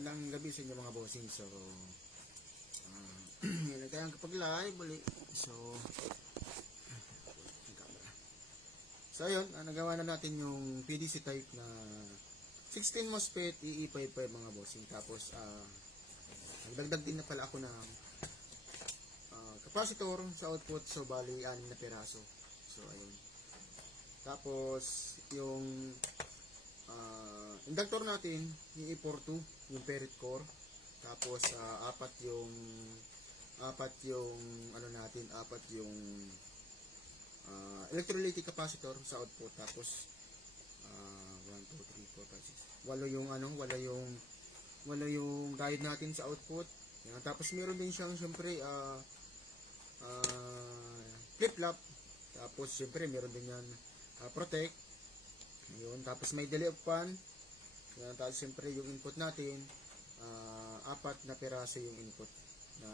Magandang gabi sa inyo mga bossing. So, ngayon na tayong kapag live ulit. So ayun, nagawa na natin yung PDC type na 16 MOSFET EE55 mga bossing. Tapos, nagdagdag din na pala ako ng capacitor sa output. So, bali 6 na piraso. So, ayun. Tapos, yung inductor natin, yung E42, yung ferrite core. Tapos apat yung electrolytic capacitor sa output. Tapos 1 2 3 4 5 6 walo yung diode natin sa output. Yan. Tapos meron din siyang syempre flip-flop. Tapos syempre meron din yan protect. Ayun. Tapos may delay of fan. Yan. Tapos syempre yung input natin, 4 na piraso yung input na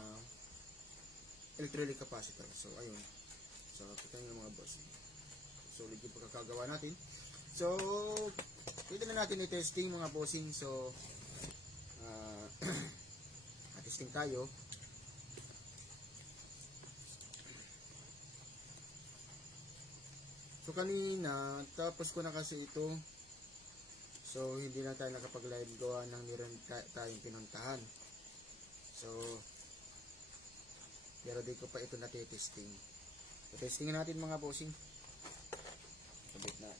electrolytic capacitor. So ayun. So kita nyo mga boss. Solid yung pagkakagawa natin. So pwede na natin i-testing mga bossing. So testing tayo. So kanina tapos ko na kasi ito. So hindi na tayo nakapag-live gawa ng meron tayong pinuntahan. So pero di ko pa ito natitesting. So testingin natin mga bossing. Kabit na.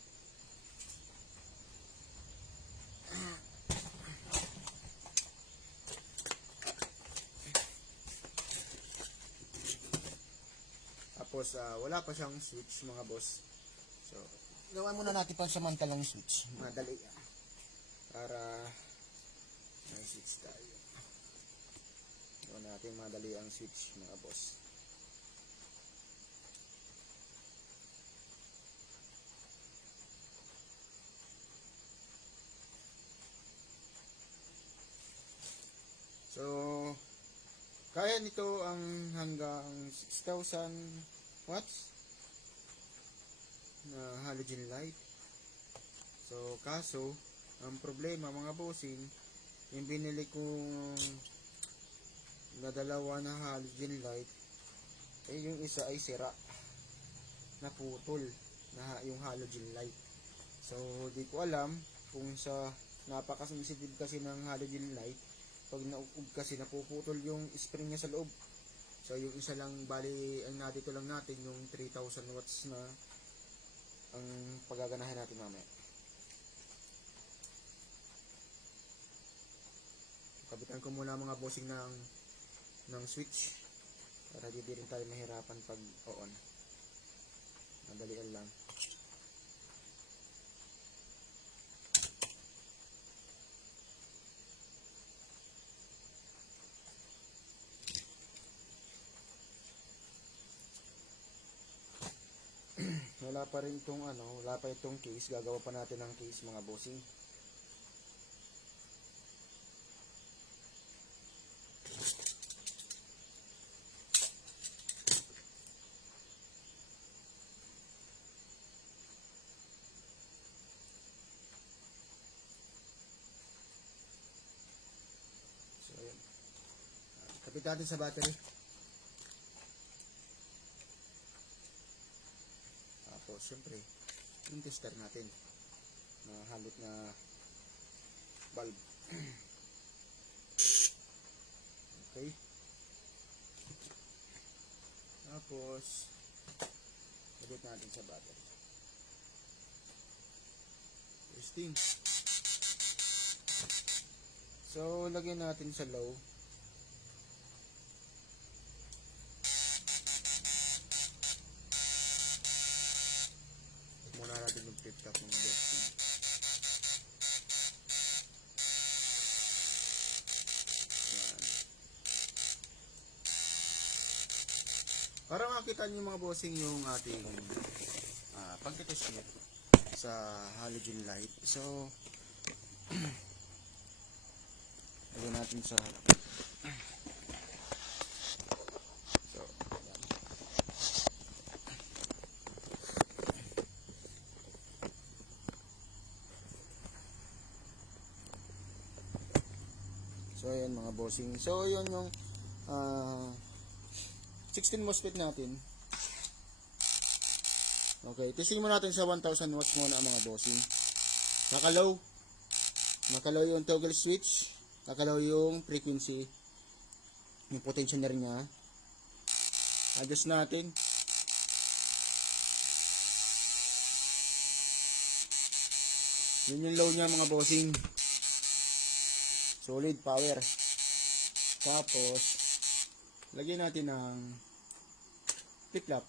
Tapos wala pa siyang switch mga boss. So gawa muna natin pang samantalang switch. Madali para may switch tayo. Gawa natin madali ang switch mga boss. So kaya nito ang hanggang 6,000 watts na halogen light. So kaso ang problema mga bossing, yung binili kong na dalawa na halogen light, yung isa ay sira, naputol na yung halogen light. So di ko alam kung sa napaka-sensitive kasi ng halogen light, pag naugog kasi napuputol yung spring niya sa loob. So yung isa lang, bali ang natito lang natin yung 3,000 watts na ang pagaganahin natin mamaya. Kabitan ko muna mga bossing ng switch para di rin tayo mahirapan pag on. Madalian lang. Wala pa rin itong wala pa itong case. Gagawa pa natin ng case mga bossing. So ayan. Kapit natin sa battery. Tapos syempre yung tester natin na halot na bulb. Okay. Tapos kapit natin sa battery. Testing. So lagyan natin sa low. Muna natin yung flip-top ng bossing. Ayan. Para makita nyo mga bossing yung ating pagkatest nyo sa halogen light. So lagyan natin sa So ayan mga bossing. So yun yung 16 MOSFET natin. Okay, testing mo natin sa 1000 watts muna mga bossing. Nakalow yung toggle switch, nakalow yung frequency, yung potentiometer niya. Adjust natin. Yun yung low niya mga bossing. Solid power. Tapos lagyan natin ng flip-flop.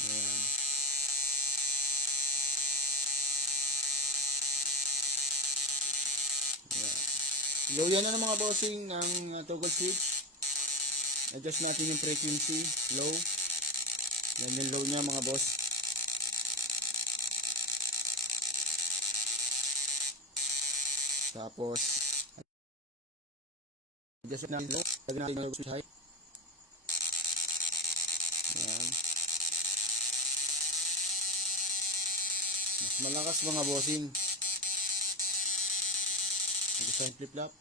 Ayan. Ayan. Low yan na ng mga bossing ng toggle switch. Adjust natin yung frequency. Low. Yan yung low niya mga boss. Tapos adjust natin low. Lagyan natin yung switch high. Ayan. Mas malakas mga bossing. Design flip-flop.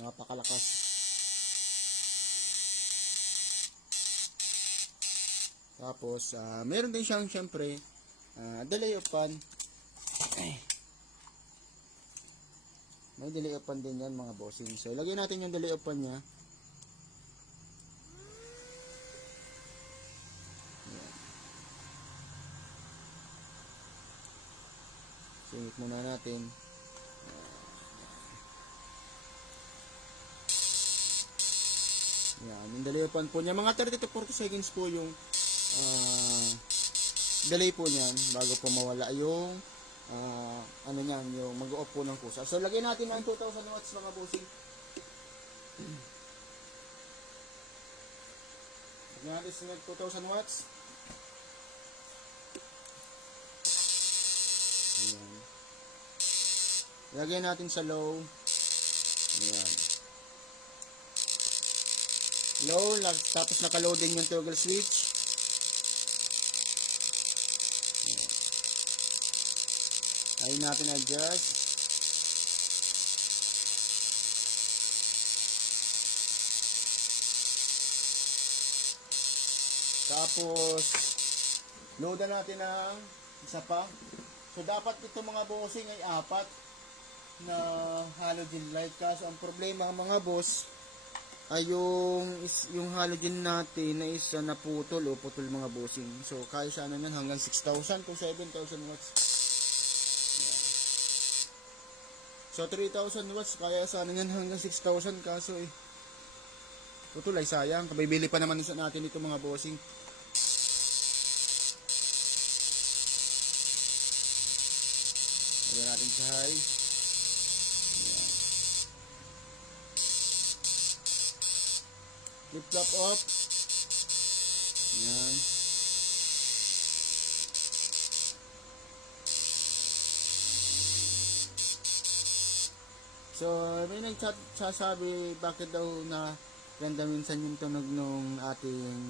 Napakalakas. Tapos meron din siyang syempre delay of pan. May delay of pan din yan mga bossing. So lagyan natin yung delay of pan nya. Singit muna natin. Yan, yung delay of pan po niya. Mga 30 to 40 seconds po yung delay po niyan bago po mawala yung ano niyan, yung mag-off po ng kusa. So lagyan natin ng 2000 watts mga bossing. Lagyan natin sa 2000 watts. Ayan. Lagyan natin sa low. Ayan. Low, tapos naka-load din yung toggle switch. Ayan natin adjust. Tapos load natin ng isa pa. So dapat ito mga bossing ay 4 na halogen light. Kaso ang problema mga boss ay yung halogen natin na isa naputol o putol mga bossing. So kaya sana yan hanggang 6,000 to 7,000 watts. Yeah. So 3,000 watts kaya sana yan hanggang 6,000 kaso putol ay sayang. Kabibili pa naman isa natin ito mga bossing. Lagyan natin sa high. Ayan. Flip-flop off. Ayan. So, may nagsasabi bakit daw na ganda minsan yung tunog nung ating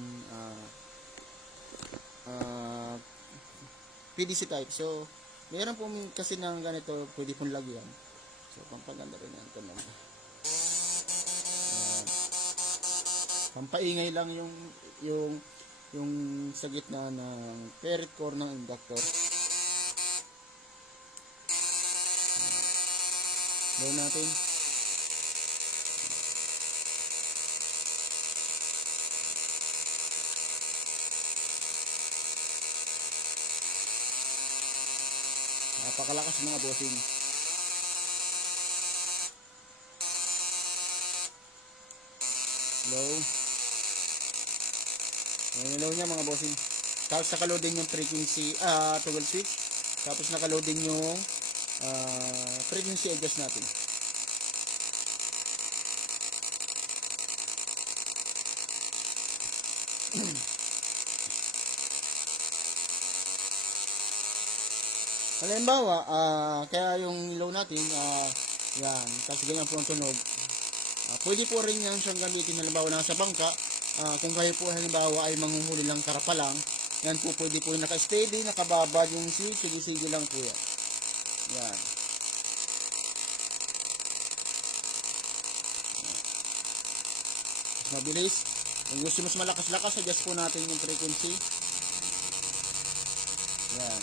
PDC type. So, meron po kasi ng ganito, pwede pong lagyan. So, pampaganda rin yan. Tunog. Pampaingay lang yung sa gitna ng ferrite core ng inductor. Gawin natin. Napakalakas mga bossing. Low. Ayan yung low niya mga bossing. Tapos nakaload din yung frequency, toggle switch. Tapos nakaload din yung frequency adjust natin. Halimbawa, kaya yung low natin, yan, kasi ganyan po ang tunog. Pwede po rin yan siyang gamitin halimbawa nasa bangka. Kung kayo po halimbawa ay manghuhuli lang karapa lang, Yan po, pwede po yung naka-steady, nakababa yung switch, sige-sige lang po yan. Yan. Mas mabilis. Kung gusto mas malakas-lakas, adjust po natin yung frequency. Yan.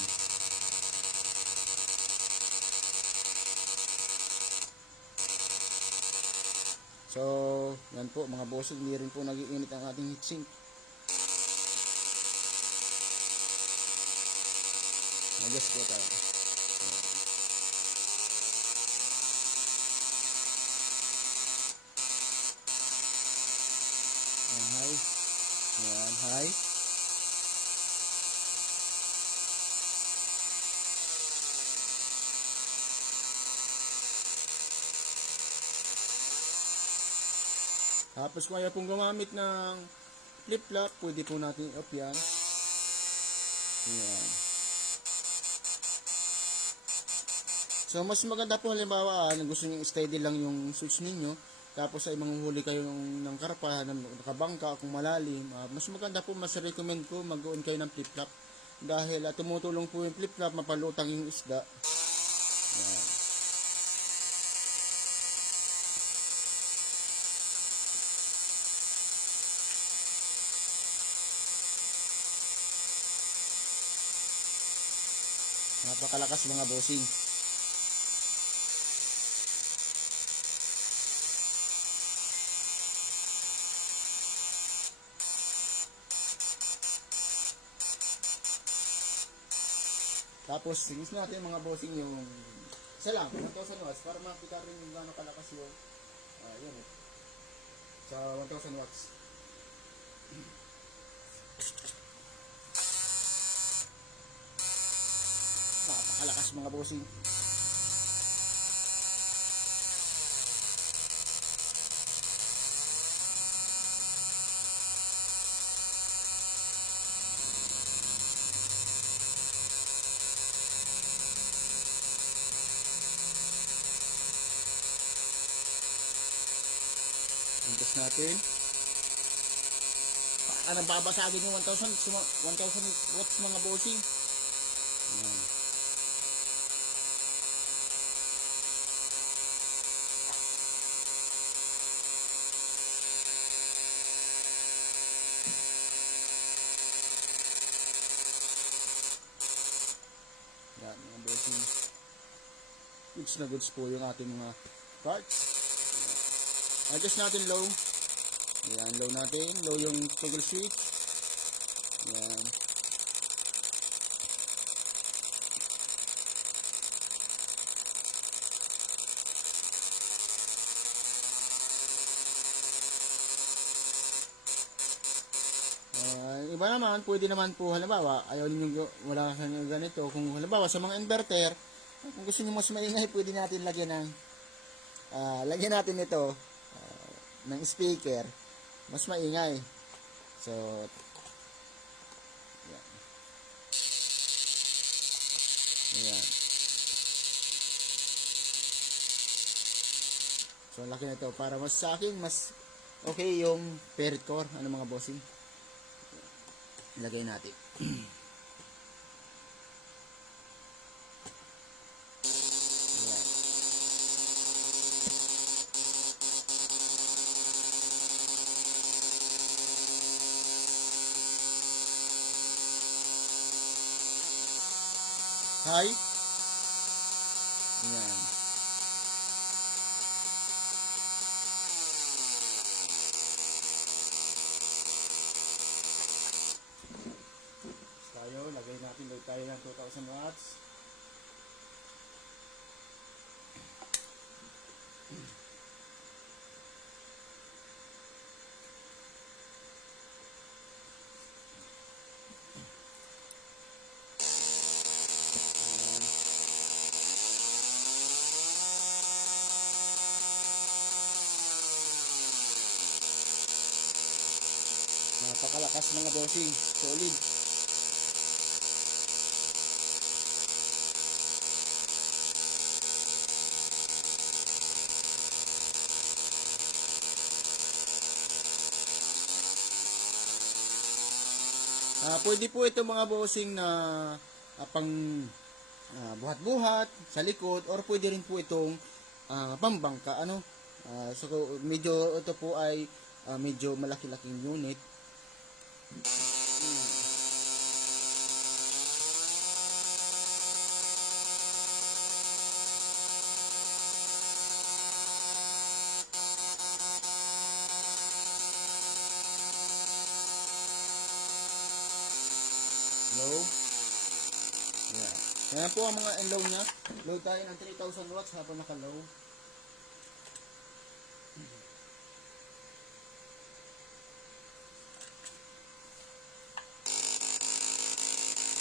So, yan po mga bossing, hindi rin po nag-iinit ang ating heatsink. Adjust po tayo. High. Yan, high. Tapos kung ayaw pong gumamit ng flip-flop, pwede po natin i-off yan. Yan. So mas maganda po halimbawa gusto niyo steady lang yung switch ninyo, tapos ay manguhuli kayo ng karpa, nakabangka, kung malalim, mas maganda po, mas recommend ko mag-on kayo ng flip-flop. Dahil tumutulong po yung flip-flop, mapalutang yung isda. Yan. Napakalakas mga bossing. Tapos sinis natin mga bossing yung isa lang, 1,000 watts para makita rin yung gano'ng kalakas yung yun sa 1,000 watts. Napakalakas mga bossing. Intos natin. Nagbabasagin yung 1,000 watts mga bossing. Ayan. Yan mga bossing. Goods na goods po yung ating mga parts. Adjust natin low. Ayan, low natin. Low yung toggle switch. Ayan. Iba naman, pwede naman po, halimbawa, ayaw ninyo, wala sa ganito. Kung halimbawa, sa mga inverter, kung gusto nyo mas maingay, pwede natin lagyan natin ito ng speaker. Mas maingay. So, yan. Ayan. So, laki na ito. Para mas sa akin, mas okay yung paired core. Ano mga bossing? Ilagay natin. High. Ayan. Tayo, lagay natin load tayo ng 2,000 watts. Napakalakas mga bossing, solid. Pwede po ito mga bossing na pang buhat-buhat sa likod, or pwede rin po itong pambangka, ano. So medyo ito po ay medyo malaki-laking unit. Low. Yeah. Yan po ang mga low niya. Load tayo ng 3,000 watts habang naka-low.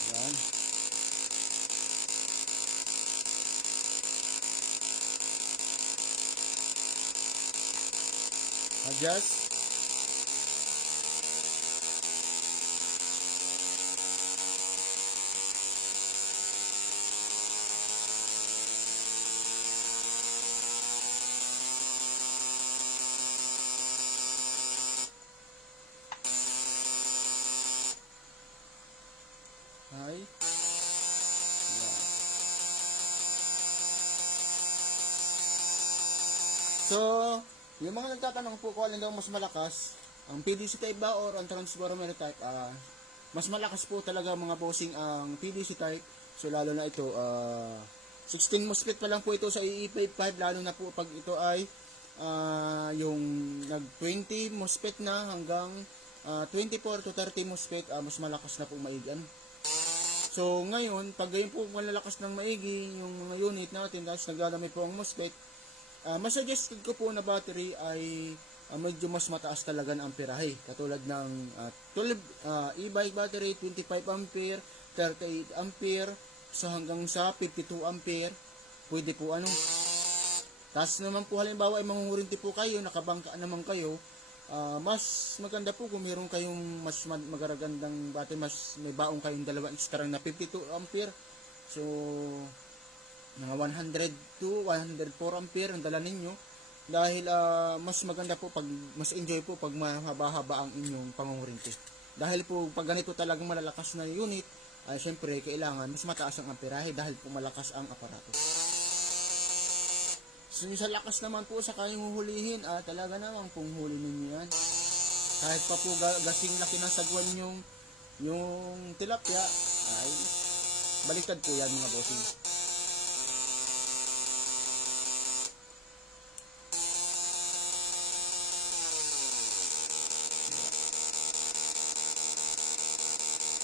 Yan. Adjust. High. Yan. So, yung mga nagtatanong po kung alin daw mas malakas, ang PDC type ba or ang transformer type, mas malakas po talaga mga bossing ang PDC type. So lalo na ito, 16 MOSFET pa lang po ito sa EE55, lalo na po pag ito ay yung nag 20 MOSFET na hanggang 24 to 30 MOSFET, mas malakas na po maigi. So ngayon, pag gayon po malalakas ng maigi yung mga unit natin, tapos naglalami po ang MOSFET, mas suggested ko po na battery ay medyo mas mataas talaga ng amperahe. Katulad ng 12 e-bike battery, 25 ampere, 38 ampere, so hanggang sa 52 ampere, pwede po ano. Tapos naman po halimbawa ay mangungurinti po kayo, nakabangka naman kayo, mas maganda po kung meron kayong mas magaragandang battery, mas may baong kayong dalawa extra na 52 ampere. So mga 100 to 104 ampere ang dala ninyo, dahil mas maganda po pag mas enjoy po pag mahaba-haba ang inyong pangungurinti. Dahil po pag ganito talagang malalakas na unit, ay syempre kailangan mas mataas ang amperahe dahil po malakas ang aparato. So sa lakas naman po sa kayong huhulihin, talaga naman pong huli ninyo yan. Kahit pa po gasing laki ng sagwan yung tilapia, ay baliktad po yan mga bossing.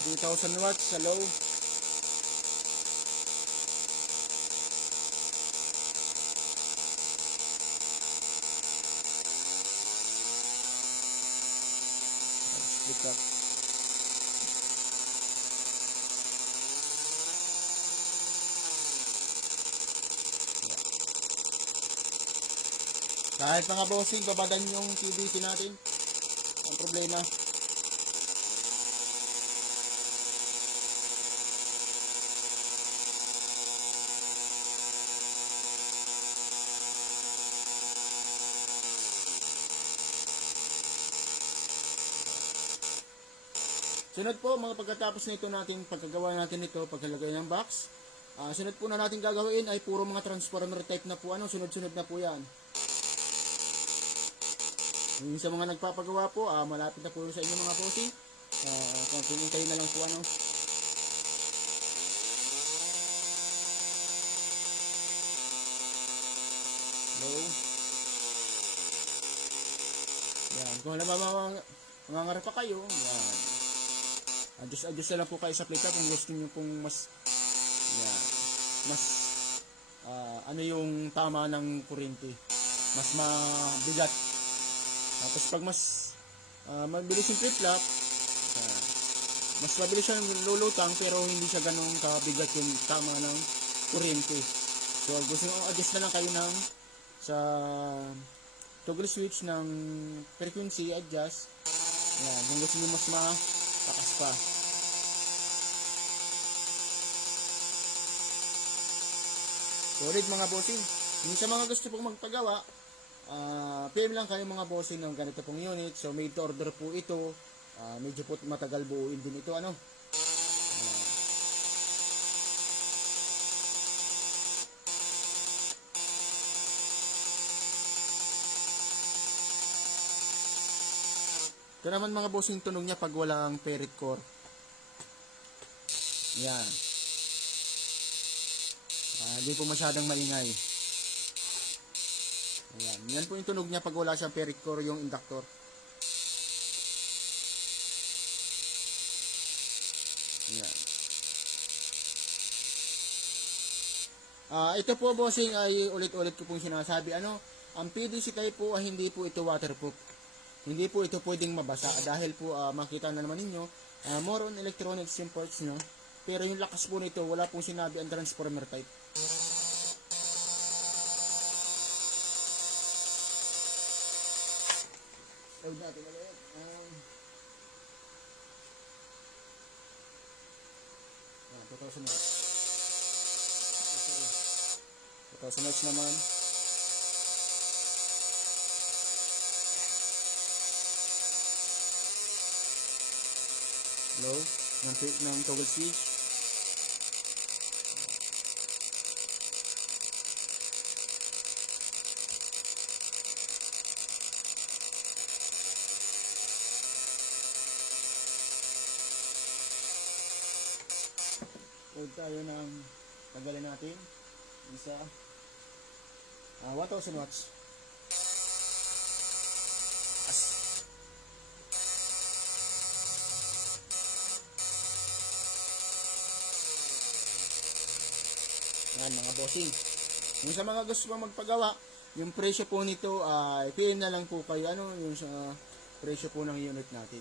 $3,000 watts sa low. Split up. Kahit mga bossing, babadan yung PVC natin. Ang problema, sunod po mga pagkatapos nito natin pagkagawa natin ito, pagkalagay ng box, sunod po na natin gagawin ay puro mga transformer type na po, sunod-sunod na po yan. Yung sa mga nagpapagawa po, malapit na po sa inyo mga bossing, kung kayo na lang po low. Yan, kung nangangarap pa kayo, yan, adjust na lang po kayo sa plate kung gusto nyo pong mas yung tama ng kuryente, mas mabigat. Tapos pag mas mabilis yung flip-flop, mas mabilis siya lulutang pero hindi siya ganun kabigat yung tama ng kuryente. So gusto nyo adjust na lang kayo sa toggle switch ng frequency, adjust. Yan, kung gusto nyo mas matakas pa. Solid mga bossing. Yung sa mga gusto pong magpagawa, PM lang kayo mga bossing ng ganito pong unit. So made to order po ito. medyo po matagal buuin din ito, ano. Ito naman mga boss yung tunog niya pag walang ferrite core. Yan. Hindi po masyadong maingay. Ayan. Yan po yung tunog niya pag wala siyang ferrite core, yung inductor. Ayan. Ito po bossing ay ulit-ulit ko pong sinasabi. Ang PDC type po ay hindi po ito waterproof. Hindi po ito pwedeng mabasa dahil po makita na naman ninyo, more on electronics yung parts nyo. Pero yung lakas po nito, wala pong sinabi ang transformer type. Load natin ulit. 2,000 watts. 2,000 watts naman. Low ng toggle switch. Load tayo ng tagalin natin. Isa 1,000 watts. Yan mga bossing. Yung sa mga gusto pang magpagawa, yung presyo po nito ay PM na lang po kayo yung sa presyo po ng unit natin.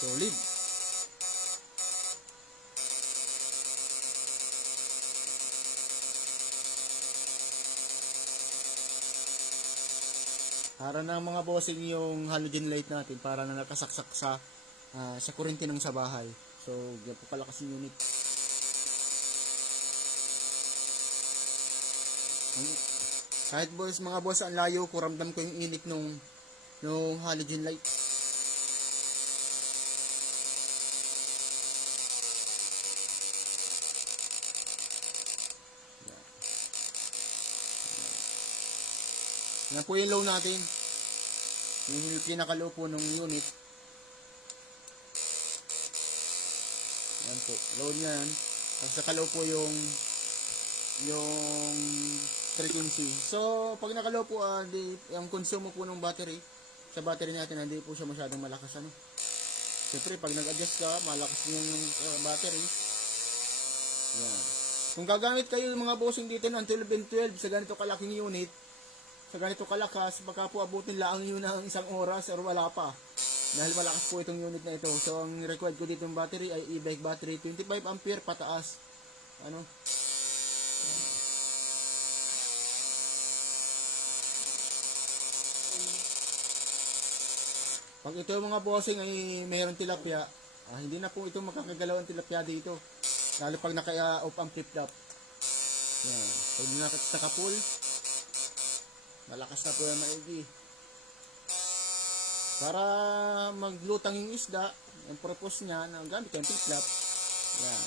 Solid. Para ng mga bossing yung halogen light natin para na nakasaksak sa kuryente ng sa bahay. So, yan po kalakas yung unit. Kahit boss, mga boss, ang layo ko, ramdam ko yung init nung halogen light. Yan po yung low natin. Yung pinaka-low po ng unit. Yan po. Low niya yan. At saka low po yung frequency. So, pag naka-low po, yung consumo po ng battery, sa battery natin, hindi po siya masyadong malakas. Siyempre, pag nag-adjust ka, malakas din yung battery. Yan. Kung gagamit kayo mga bossing dito ng 12 and 12 sa ganito kalaking unit, sa ganito kalakas, baka po abutin lang yun ng isang oras or wala pa. Dahil malakas po itong unit na ito. So, ang required ko dito ng battery ay e-bike battery, 25 ampere pataas. Pag ito yung mga bossing ay mayroong tilapia, hindi na po ito makakagalaw ang tilapia dito. Lalo pag naka-off ang flip-flop. Yan. Pag naka-full, malakas na po yung maigi. Para maglutang yung isda, ang purpose niya na gamit yung flip-flop. Yan.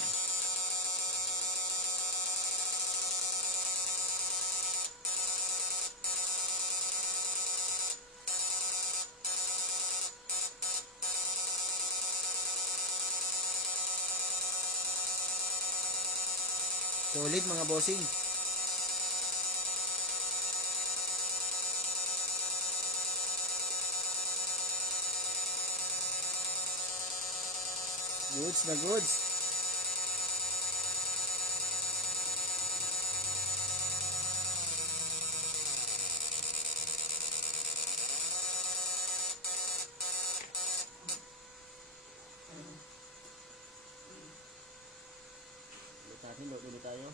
Solid mga bossing. Goods na goods. Load ulit tayo.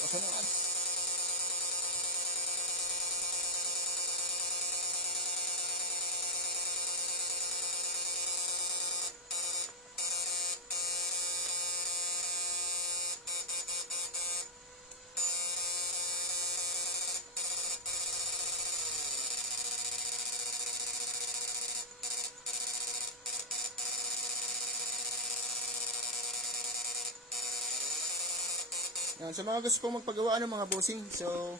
Kasi naman. Yan, sa mga gusto pong magpagawa mga bossing. So,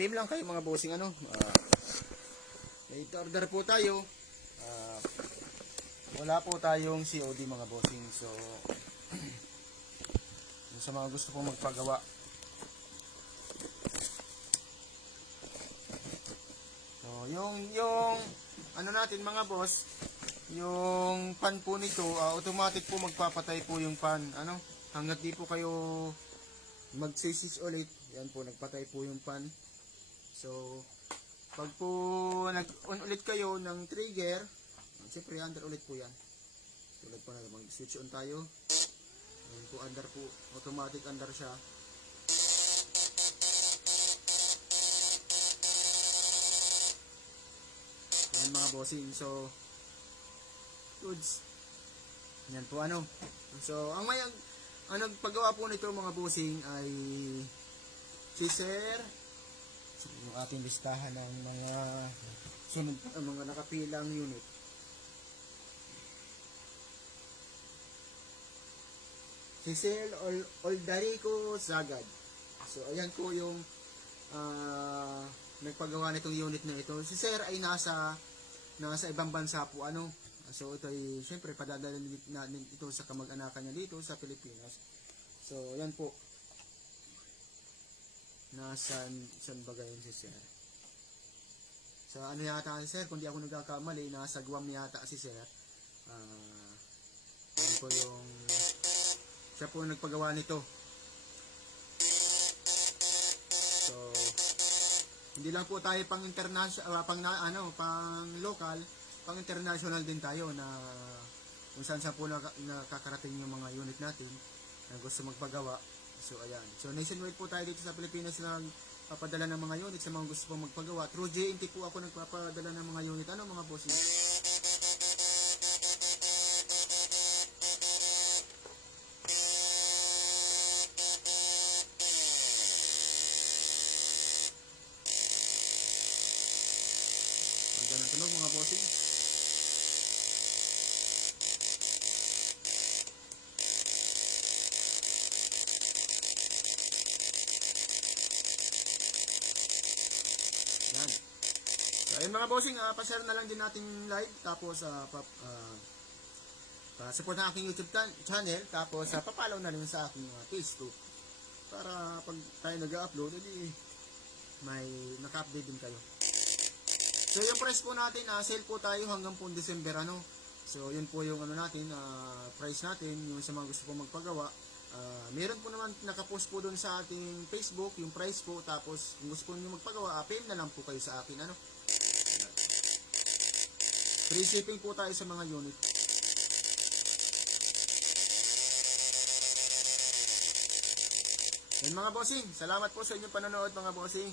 PM lang kayo mga bossing may order po tayo. Wala po tayong COD mga bossing. So, sa mga gusto pong magpagawa. So, yung ano natin mga boss, yung pan po nito, automatic po magpapatay po yung pan. Hanggat di po kayo mag-switch ulit, yan po, nagpatay po yung pan. So, pag po nag-on ulit kayo ng trigger, siyempre under ulit po yan. Tulad po na mag-switch on tayo. Yan po, under po, automatic under siya. Yan mga bossing. So, goods. Yan po So, ang nagpagawa po nito mga bossing ay si Sir. So, yung ating listahan ng mga sunod mga nakapilang unit. Si Sir Oldarico Zagad. So, ayan po yung nagpagawa nitong unit na ito. Si Sir ay nasa ibang bansa po So ito ay syempre padadala natin ito sa kamag-anakan niya dito sa Pilipinas. So yan po. Saan ba gayon si Sir? Sa yata si Sir, kung di ako nagkakamali, nasa Guam yata si Sir. Yan po yung siya po nagpagawa nito. So hindi lang po tayo pang international, pang local, pang international din tayo na kung saan po nakakarating yung mga unit natin na gusto magpagawa. So ayan. So nationwide po tayo dito sa Pilipinas na papadala ng mga unit sa mga gusto pong magpagawa. Through JNT po ako nagpapadala ng mga unit. Mga bossing? Pagka ng tunog mga bossing. Yan. So ayun mga bossing, pa-share na lang din natin live. Tapos pa-support ng aking YouTube channel. Tapos pa-follow na rin sa aking Facebook. Para pag tayo nag-upload, may naka-update din kayo. So yung price po natin, sale po tayo hanggang po December So yun po yung natin, price natin, yung sa mga gusto po magpagawa. Meron po naman nakapost po doon sa ating Facebook, yung price po. Tapos kung gusto po nyo magpagawa, PM na lang po kayo sa akin. Free shipping po tayo sa mga unit. Yan mga bossing, salamat po sa inyong panonood mga bossing.